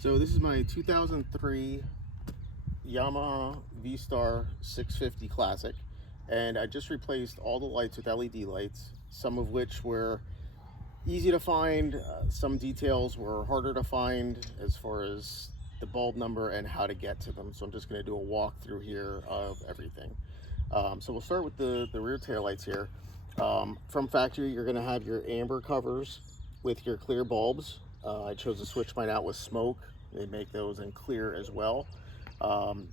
So this is my 2003 Yamaha V-Star 650 Classic, and I just replaced all the lights with LED lights, some of which were easy to find, some details were harder to find as far as the bulb number and how to get to them. So I'm just going to do a walkthrough here of everything. So we'll start with the rear tail lights here. From factory, you're going to have your amber covers with your clear bulbs. I chose to switch mine out with smoke. They make those in clear as well.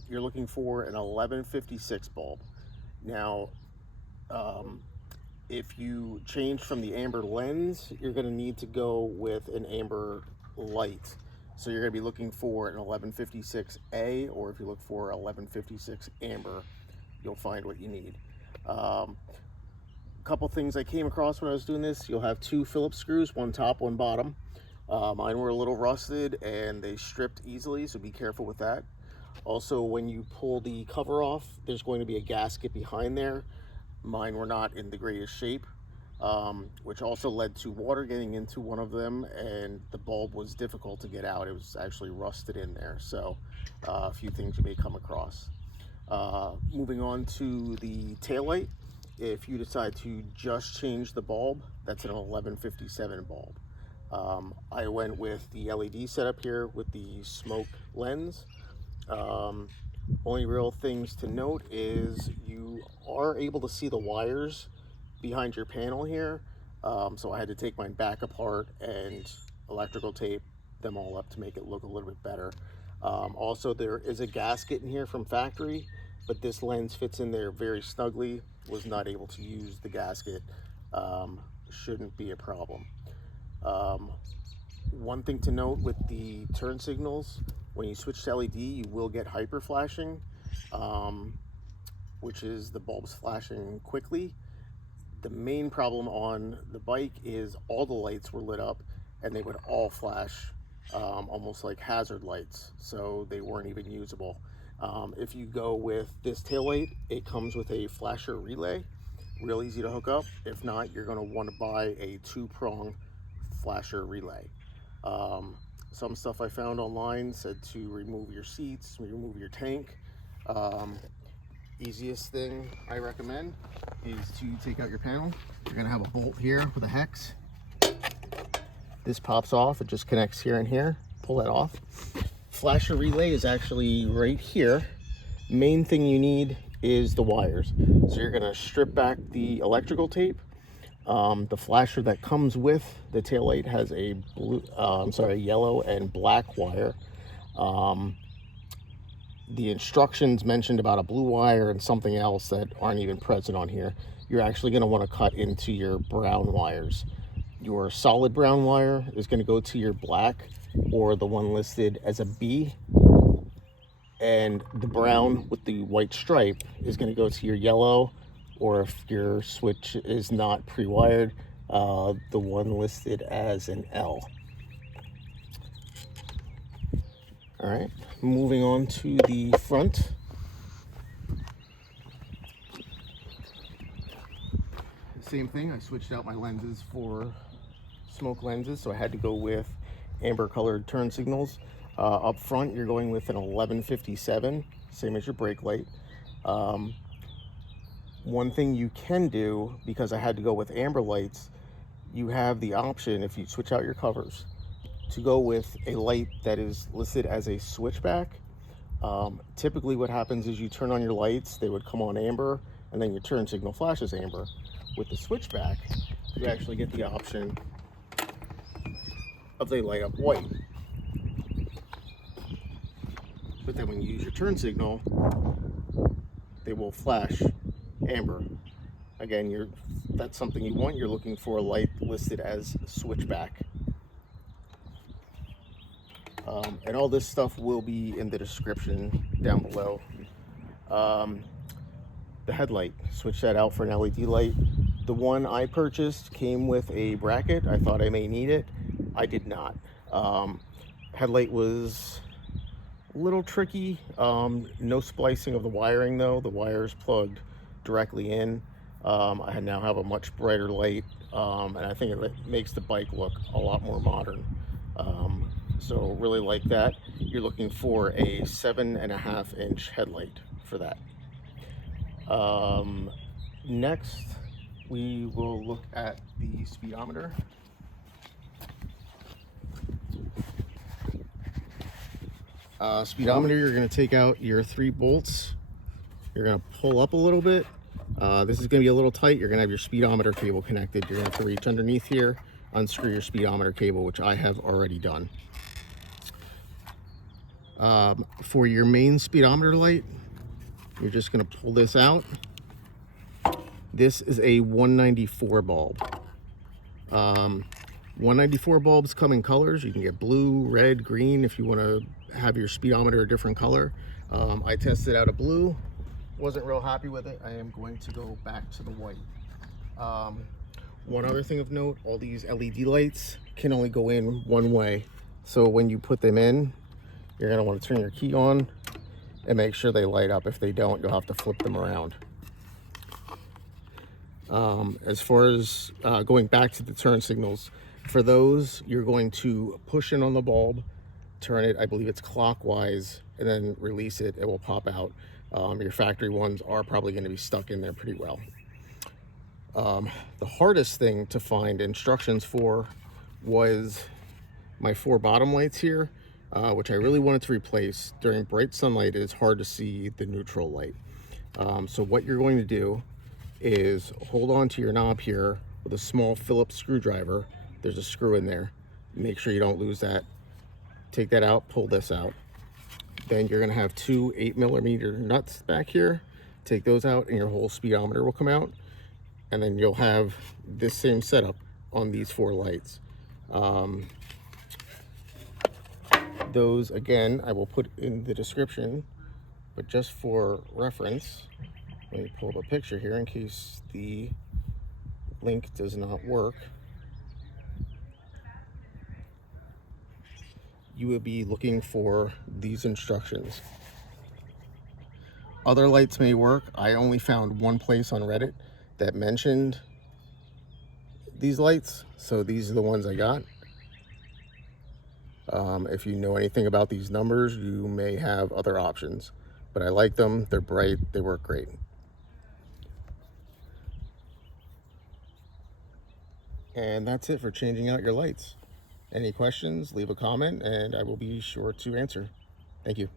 You're looking for an 1156 bulb. Now, if you change from the amber lens, you're going to need to go with an amber light. So you're going to be looking for an 1156A, or if you look for 1156 amber, you'll find what you need. Couple things I came across when I was doing this: you'll have two Phillips screws, one top, one bottom. Mine were a little rusted and they stripped easily, so be careful with that. Also, when you pull the cover off, there's going to be a gasket behind there. Mine were not in the greatest shape, which also led to water getting into one of them, and the bulb was difficult to get out. It was actually rusted in there, so a few things you may come across. Moving on to the taillight, if you decide to just change the bulb, that's an 1157 bulb. I went with the LED setup here with the smoke lens. Only real things to note is you are able to see the wires behind your panel here. So I had to take mine back apart and electrical tape them all up to make it look a little bit better. Also, there is a gasket in here from factory, but this lens fits in there very snugly. Was not able to use the gasket. Shouldn't be a problem. One thing to note with the turn signals, when you switch to LED, you will get hyper flashing, which is the bulbs flashing quickly. The main problem on the bike is all the lights were lit up and they would all flash, almost like hazard lights, so they weren't even usable. If you go with this taillight, it comes with a flasher relay, real easy to hook up. If not, you're going to want to buy a two-prong flasher relay. Some stuff I found online said to remove your seats, remove your tank. Easiest thing I recommend is to take out your panel. You're going to have a bolt here with a hex. This pops off, it just connects here and here. Pull that off. Flasher relay is actually right here. Main thing you need is the wires. So you're going to strip back the electrical tape. The flasher that comes with the taillight has a yellow and black wire. The instructions mentioned about a blue wire and something else that aren't even present on here. You're actually going to want to cut into your brown wires. Your solid brown wire is going to go to your black, or the one listed as a B, and the brown with the white stripe is going to go to your yellow, or if your switch is not pre-wired, the one listed as an L. All right, moving on to the front. Same thing, I switched out my lenses for smoke lenses, so I had to go with amber colored turn signals. Up front, you're going with an 1157, same as your brake light. One thing you can do, because I had to go with amber lights, you have the option, if you switch out your covers, to go with a light that is listed as a switchback. Typically what happens is you turn on your lights, they would come on amber, and then your turn signal flashes amber. With the switchback, you actually get the option of they light up white. But then when you use your turn signal, they will flash amber. Again, that's something you want. You're looking for a light listed as switchback. And all this stuff will be in the description down below. The headlight, switch that out for an LED light. The one I purchased came with a bracket. I thought I may need it. I did not. Headlight was a little tricky. No splicing of the wiring though. The wires plugged directly in. I now have a much brighter light, and I think it makes the bike look a lot more modern. So really like that. You're looking for a 7.5-inch headlight for that. Next, we will look at the speedometer. Speedometer, you're going to take out your 3 bolts. You're going to pull up a little bit. This is going to be a little tight. You're going to have your speedometer cable connected. You're going to have to reach underneath here, unscrew your speedometer cable, which I have already done. For your main speedometer light, you're just going to pull this out. This is a 194 bulb. 194 bulbs come in colors. You can get blue, red, green if you want to have your speedometer a different color. I tested out a blue, wasn't real happy with it. I am going to go back to the white. One other thing of note, all these LED lights can only go in one way. So when you put them in, you're going to want to turn your key on and make sure they light up. If they don't, you'll have to flip them around. As far as going back to the turn signals, for those, you're going to push in on the bulb, turn it, I believe it's clockwise, and then release it. It will pop out. Your factory ones are probably going to be stuck in there pretty well. The hardest thing to find instructions for was my 4 bottom lights here, which I really wanted to replace. During bright sunlight, it is hard to see the neutral light. So what you're going to do is hold on to your knob here with a small Phillips screwdriver. There's a screw in there. Make sure you don't lose that. Take that out, pull this out. Then you're going to have 2 8mm nuts back here. Take those out and your whole speedometer will come out. And then you'll have this same setup on these 4 lights. Those, again, I will put in the description, but just for reference, let me pull up a picture here in case the link does not work. You will be looking for these instructions. Other lights may work. I only found one place on Reddit that mentioned these lights, so these are the ones I got. If you know anything about these numbers, you may have other options, but I like them. They're bright, they work great. And that's it for changing out your lights. Any questions, leave a comment and I will be sure to answer. Thank you.